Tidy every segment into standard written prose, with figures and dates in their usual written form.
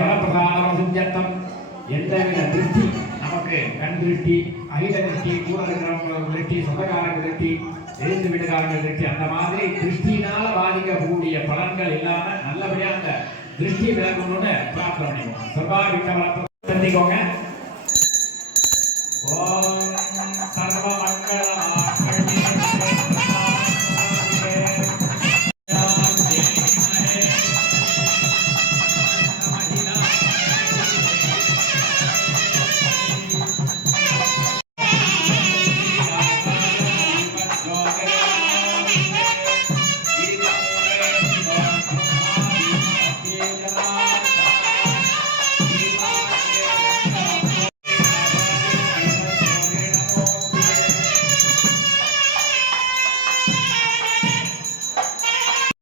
வரப்பிரசாதம் எந்தவித திருஷ்டி நமக்கு கண் திருஷ்டி, அகில திருஷ்டி, கூட இருக்கிறவங்க திருஷ்டி, சொந்தக்காரங்க திருஷ்டி, எழுந்து வீட்டுக்காரங்க திருஷ்டி, அந்த மாதிரி திருஷ்டினால பாதிக்கக்கூடிய பலன்கள் இல்லாம நல்லபடியா அந்த திருஷ்டி விளக்கணும்னு பிரார்த்தனை பண்ணிக்கோங்க. சர்வா விட்ட வரப்பு சந்திக்கோங்க. ஓம் சர்வ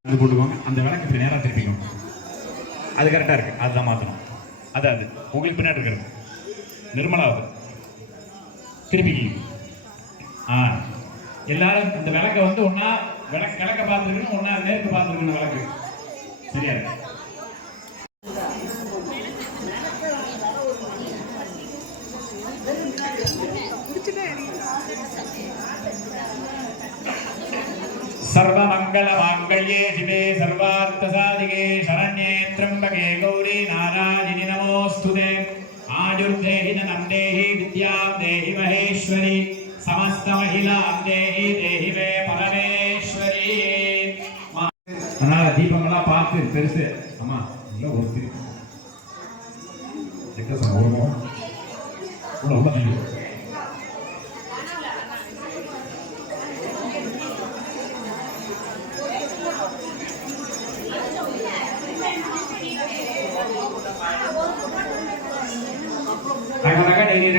அது போட்டுக்கோங்க. அந்த விளக்கு இப்படி நேராக திருப்பிக்கோங்க. அது கரெக்டாக இருக்குது. அதுதான் மாற்றணும். அது உங்களுக்கு பின்னாடி இருக்கிறது நிர்மலாவது திருப்பிக்கிங்க. எல்லாரும் இந்த விளக்கை வந்து ஒன்றா கிழக்க பார்த்துருக்கணும், ஒன்றா நேருக்கு பார்த்துருக்கணும். விளக்கு சரியா இருக்கு. सर्वमंगल मांगल्ये शिवे सर्वार्थ साधिके शरण्ये त्र्यंबके गौरी नारायणि नमोस्तुते। आयुर्देहि धनं देहि विद्यां देहि महेश्वरी समस्त महिलां देहि देहि मे परमेश्वरी। दीपंगला பார்த்து பெருசு அம்மா இல்ல ஒரு திருப்பி எக்க சம்பவம் ரொம்ப நல்லது.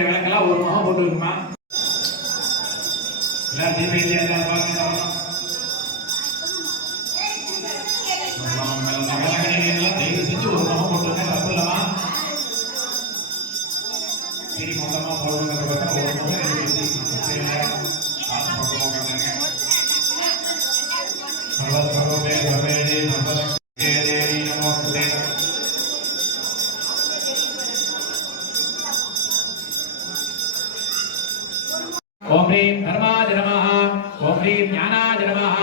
விளக்கெல்லாம் ஒரு முகம் போட்டு இருக்குமா? தயவு செஞ்சு ஒரு முகம் போட்டுருங்க, தப்பு இல்லமா? சரி மொத்தமா போடுங்க. ओम ह्रीं धर्माय नमः, ओम ह्रीं ज्ञानाय नमः,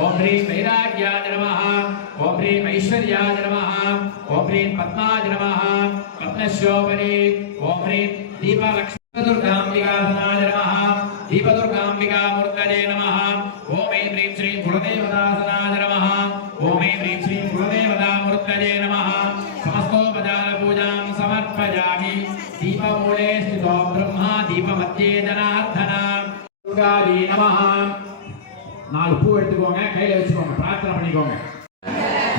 ओम ह्रीं वैराग्याय नमः, ओम ह्रीं ऐश्वर्याय नमः, ओम ह्रीं पद्माय नमः, पद्मशोभने, ओम ह्रीं दीपलक्ष्मीदुर्गाम्बिकासनाय नमः, दीपदुर्गाम्बिकामूर्तये नमः, ओम ऐं ह्रीं श्रीं कुलदेवतासनाय नमः, ओम ऐं ह्रीं श्रीं कुलदेवतामूर्तये नमः। समस्तोपचारपूजां समर्पयामि। दीपमूले स्थितो ब्रह्मा दीपमध्ये जनार्दन நாலு பூ எடுத்துக்கோங்க, கையில வச்சுக்கோங்க, பிரார்த்தனை பண்ணிக்கோங்க.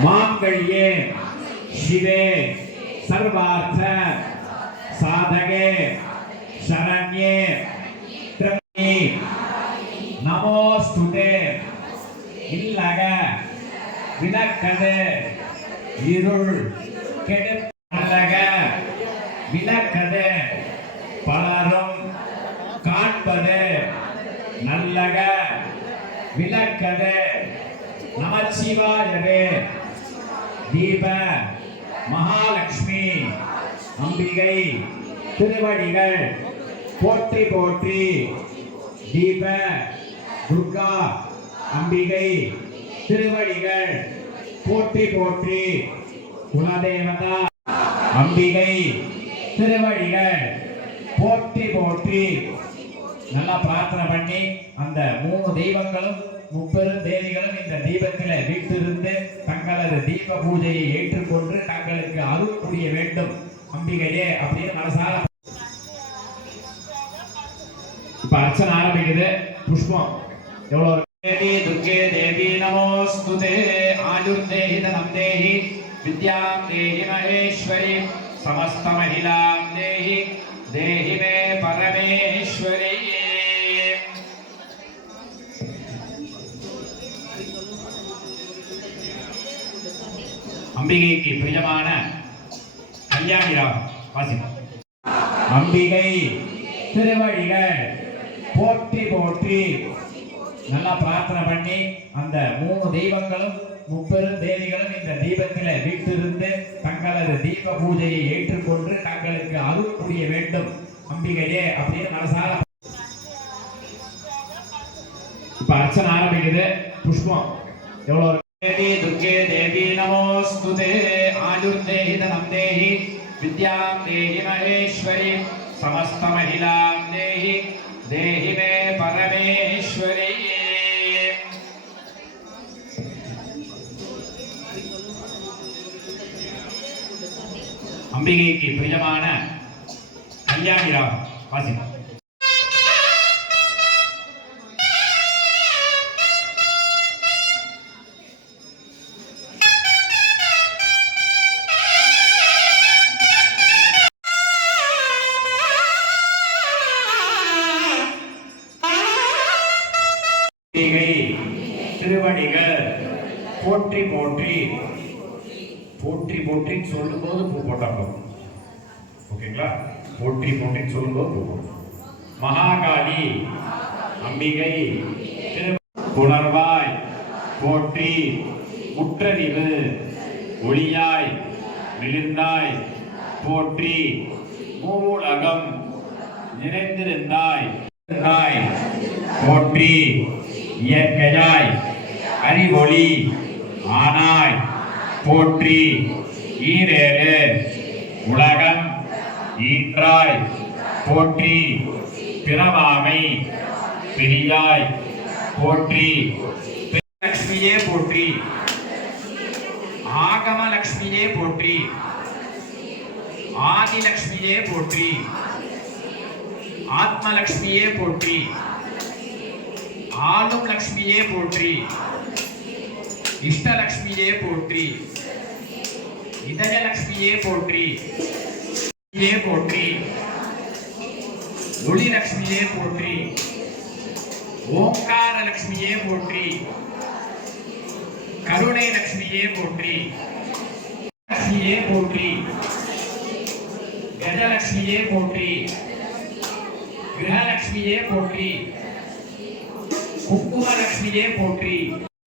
மாங்கல்யே சிவே சர்வார்த்த சாதகே சரண்யே த்ரம்யே நமோஸ்துதே இல்லக விளக்கது இருள் கெடுப்பலக விளக்கது பலரும் காண்பது நல்லக விளக்கது நமச்சிவாயவே தீப மகாலட்சுமி அம்பிகை திருவடிகள் போற்றி போற்றி. தீப துர்கா அம்பிகை திருவடிகள் போற்றி போற்றி. குலதேவதா அம்பிகை திருவடிகள் போற்றி போற்றி. நல்லா பிரார்த்தனை பண்ணி அந்த மூணு தெய்வங்களும் முப்பெரும் தேவிகளும் இந்த தீபத்தில வீட்டிலிருந்து தங்களது தீப பூஜையை ஏற்றுக்கொண்டு தங்களுக்கு அருள் புரிய வேண்டும் அம்பிகையே அப்படின்னு மனசார. இப்ப அர்ச்சனை ஆரம்பிக்குது. புஷ்பம் எவ்வளவு? துர்கே தேவி நமோஸ்துதே ஆயுர்தேஹி தனம் தேஹி வித்யாம் தேஹி மகேஸ்வரி समस्त महिलां देहि देहि मे परमेश्वरी। अंबिगे की प्रियमान कल्याणी राम वासी अंबिगे திருவடிகள் போற்றி போற்றி. நல்லா பிரார்த்தனை பண்ணி அந்த மூணு தெய்வங்களும் முப்பெரும் தேவிகளும் இந்த தீபத்திலே வீட்டிலிருந்து தங்களது தீப பூஜையை ஏற்றுக்கொண்டு தங்களுக்கு அருள் புரிய வேண்டும் அம்பிகையே அப்படின்னு மனசார இப்ப அர்ச்சனை ஆரம்பிக்குது. புஷ்பம் எவ்வளவு தேவி துர்கே தேவி நமோஸ்துதே ஆயுர்தேஹி தனம் தேஹி வித்யாம் தேஹி மகேஸ்வரி समस्त महिलां देहि देहि मे परमेश्वरी। अंबिके की प्रियमान कल्याणी राग वासी திருவடிகள் போற்றி போற்றி போற்றி போற்றி சொல்லும்போது பூ போட்டாலும் ஓகேங்களா. போற்றி போற்றி சொல்லும்போது பூ போட்டோம். மகாகாளி அம்பிகை புணர்வாய் போற்றி முற்றறிவு ஒளியாய் விழுந்தாய் போற்றி மூலகம் நிறைந்திருந்தாய் போற்றி இயற்கையாய் அறிவொளி ஆனாய் போற்றி ஈரேழு உலகம் ஈன்றாய் போற்றி பிறவாமை பிரியாய் போற்றி லக்ஷ்மியே போற்றி ஆகம லக்ஷ்மியே போற்றி ஆதி லக்ஷ்மியே போற்றி ஆத்ம லக்ஷ்மியே போற்றி ஆளும் லக்ஷ்மியே போற்றி இஷ்ட லக்ஷ்மியே போற்றி இதய லக்ஷ்மியே போற்றி போற்றி ஒளி லக்ஷ்மியே போற்றி ஓங்கார லக்ஷ்மியே போற்றி கருணை லக்ஷ்மியே போற்றி லக்ஷ்மியே போற்றி கஜலக்ஷ்மியே போற்றி கிரகலக்ஷ்மியே போற்றி குங்குமலக்ஷ்மியே போற்றி.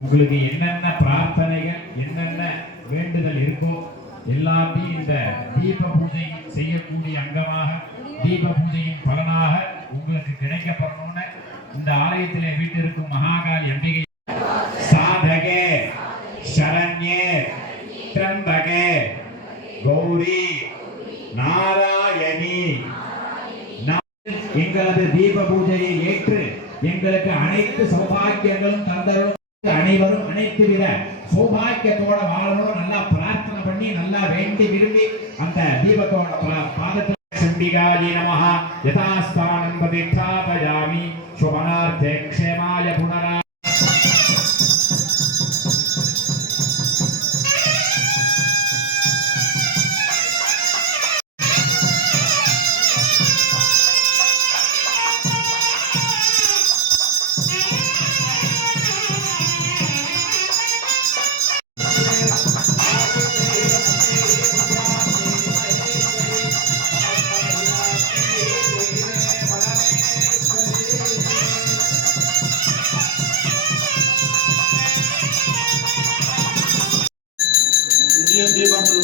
உங்களுக்கு என்னென்ன பிரார்த்தனைகள் என்னென்ன வேண்டுதல் இருக்கோ எல்லாத்தையும் இந்த தீப பூஜை செய்யக்கூடிய அங்கமாக தீப பூஜையின் பலனாக உங்களுக்கு கிடைக்கப்படணும்னு இந்த ஆலயத்திலே வீட்டிற்கும் மகாகாளி அம்பிகை சாதகே சரண்யே திரம்பகே கௌரி நாராயணி எங்களது தீப பூஜையை ஏற்று எங்களுக்கு அனைத்து சௌபாக்கியங்களும் தந்தரும் அனைவரும் அனைத்து வித சௌபாக்கியத்தோட வாழணும் நல்லா பிரார்த்தனை பண்ணி நல்லா வேண்டி விரும்பி அந்த தீபத்தோட பாதத்தில் சண்டிகாஜி நமஹ யதாஸ்தானம் பிரதிஷ்டாபயாமி சுபனார்த்தே க்ஷேமாய புனரா தீபாவளி